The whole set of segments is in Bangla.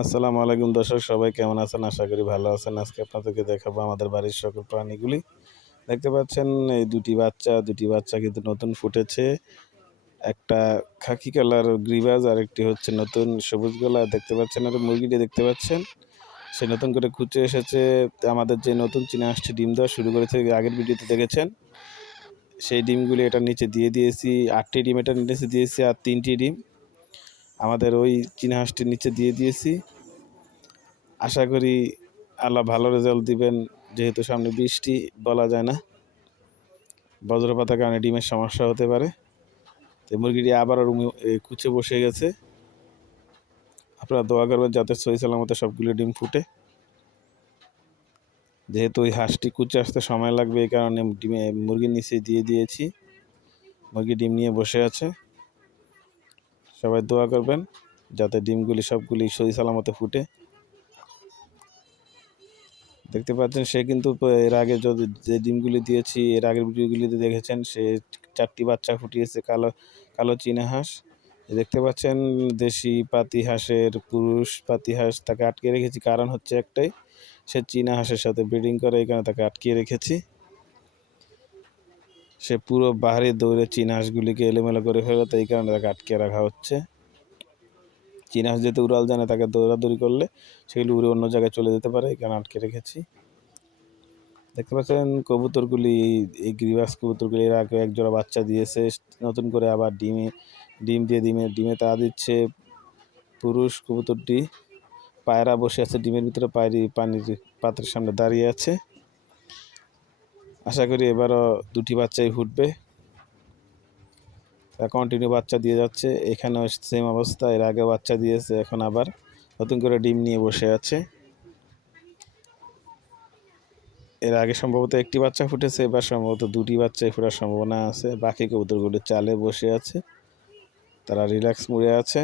আসসালামু আলাইকুম দর্শক, সবাই কেমন আছেন? আশা করি ভালো আছেন। আজকে আপনাদেরকে দেখাবো আমাদের বাড়ির সকল প্রাণীগুলি। দেখতে পাচ্ছেন, এই দুটি বাচ্চা দুটি বাচ্চা কিন্তু নতুন ফুটেছে। একটা খাকি কালার গ্রিবাজ আর একটি হচ্ছে নতুন সবুজ গলা। দেখতে পাচ্ছেন আর মুরগিটি দেখতে পাচ্ছেন। সে নতুন করে খুঁজে এসেছে। আমাদের যে নতুন চীনা হাঁসটি ডিম দেওয়া শুরু করেছে আগের ভিডিওতে দেখেছেন? সেই ডিমগুলি এটার নিচে দিয়ে দিয়েছি। আটটি ডিম এটা নিচে দিয়েছি, আর তিনটি ডিম। আমাদের ওই চীনা হাঁসটির নিচে দিয়ে দিয়েছি। আশা করি আল্লাহ ভালো রেজাল্ট দিবেন, যেহেতু সামনে বৃষ্টি, বলা যায় না। বজ্রপাতের কারণে ডিমের সমস্যা হতে পারে। তো মুরগিটি আবারও রুমে কুচে বসে গেছে। আপনারা দোয়া করবেন যাতে সহি সালামতে সবগুলো ডিম ফুটে। যেহেতু ওই হাঁসটি কুচে আসতে সময় লাগবে, এই কারণে ডিমে, মুরগির নিচে দিয়ে দিয়েছি। মুরগি ডিম নিয়ে বসে আছে। সবাই দোয়া করবেন, যাতে ডিমগুলি সবগুলি সহি সালামতে ফুটে। দেখতে পাচ্ছেন, সে কিন্তু এর আগে যদি যে ডিমগুলি দিয়েছি, এর আগের ভিডিওগুলিতে দেখেছেন, সে চারটি বাচ্চা ফুটিয়েছে, কালো কালো চীনা হাঁস। দেখতে পাচ্ছেন, দেশি পাতি হাঁসের পুরুষ পাতি হাঁস তাকে আটকে রেখেছি। কারণ হচ্ছে একটাই, সে চীনা হাঁসের সাথে ব্রিডিং করে, এখানে তাকে আটকিয়ে রেখেছি। সে পুরো বাহারে দৌড়ে চীনা হাঁসগুলিকে এলোমেলো করে ফেলে এই কারণে তাকে আটকে রাখা হচ্ছে। চীনা হাঁস যেতে উড়াল জানে, তাকে দৌড়াদৌড়ি করলে সেগুলি উড়ে অন্য জায়গায় চলে যেতে পারে। এখানে আটকে রেখেছি। দেখতে পাচ্ছেন, কবুতরগুলি, এই গ্রিবাস কবুতরগুলি, এর এক জোড়া বাচ্চা দিয়েছে। নতুন করে আবার ডিমে, ডিম দিয়ে ডিমে ডিমে তা দিচ্ছে। পুরুষ কবুতরটি পায়রা বসে আছে, ডিমের ভিতরে পায়রি, পানির পাত্রের সামনে দাঁড়িয়ে আছে। আশা করি এবারও দুটি বাচ্চাই ফুটবে। তারা কন্টিনিউ বাচ্চা দিয়ে যাচ্ছে। এখানেও সেম অবস্থা, এর আগে বাচ্চা দিয়েছে, এখন আবার নতুন করে ডিম নিয়ে বসে আছে। এর আগে সম্ভবত একটি বাচ্চা ফুটেছে, এবার সম্ভবত দুটি বাচ্চাই ফোটার সম্ভাবনা আছে। বাকি কবুতরগুলো চালে বসে আছে। তারা রিল্যাক্স মুড়ে আছে।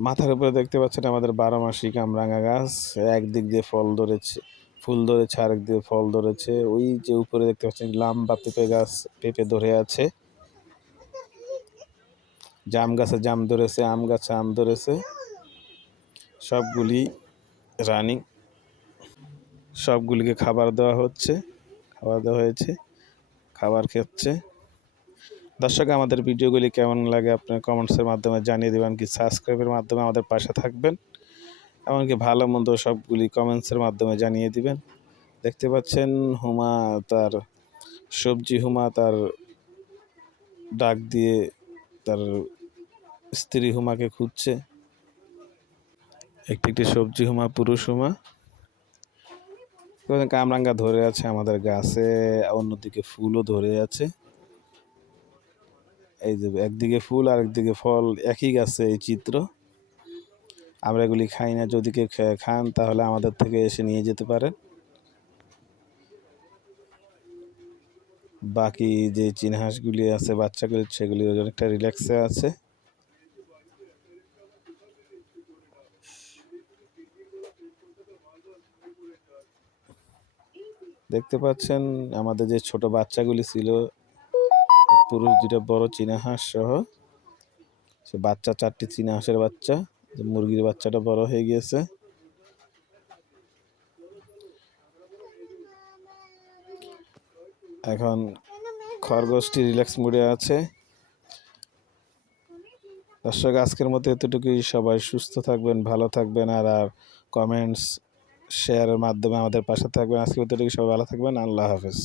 মাথার উপরে দেখতে পাচ্ছেন আমাদের বারো মাসি কামরাঙা গাছ। একদিক দিয়ে ফল ধরেছে। ফুল ধরেছে, আরেক দিয়ে ফল ধরেছে। ওই যে উপরে দেখতে পাচ্ছেন লাম্বা পেঁপে গাছ, পেঁপে ধরে আছে। জাম গাছে জাম ধরেছে, আম গাছে আম ধরেছে। সবগুলি রানিং। সবগুলিকে খাবার দেওয়া হচ্ছে, খাবার দেওয়া হয়েছে, খাবার খেচ্ছে। দর্শক, আমাদের ভিডিওগুলি কেমন লাগে আপনার কমেন্টসের মাধ্যমে জানিয়ে দেবেন, কি সাবস্ক্রাইবের মাধ্যমে আমাদের পাশে থাকবেন। এমনকি ভালো মন্দ সবগুলি কমেন্টসের মাধ্যমে জানিয়ে দিবেন। দেখতে পাচ্ছেন হুমা তার সবজি, হুমা তার ডাক দিয়ে তার স্ত্রী হুমাকে খুঁজছে। একটি একটি সবজি, হুমা, পুরুষ হুমা। কামরাঙ্গা ধরে আছে আমাদের গাছে, অন্যদিকে ফুলও ধরে আছে। এই যে একদিকে ফুল আর একদিকে ফল, একই গাছে এই চিত্র। আমরা এগুলি খাই না। যদি কেউ খান, তাহলে আমাদের থেকে এসে নিয়ে যেতে পারেন। বাকি যে চিনহাসগুলি আছে, বাচ্চাগুলি, সেগুলি অনেকটা রিল্যাক্সে আছে। দেখতে পাচ্ছেন, আমাদের যে ছোট বাচ্চাগুলি ছিল, পুরুষ দুটা বড় চীনা সহ, সে বাচ্চা, চারটি চীনা হাঁসের বাচ্চা। মুরগির বাচ্চাটা বড় হয়ে গিয়েছে। এখন খরগোশটি রিল্যাক্স মুডে আছে। দর্শক, আজকের মতো এতটুকুই। সবাই সুস্থ থাকবেন, ভালো থাকবেন, আর আর কমেন্টস শেয়ারের মাধ্যমে আমাদের পাশে থাকবেন। আজকের এতটুকু সবাই ভালো থাকবেন। আল্লাহ হাফেজ।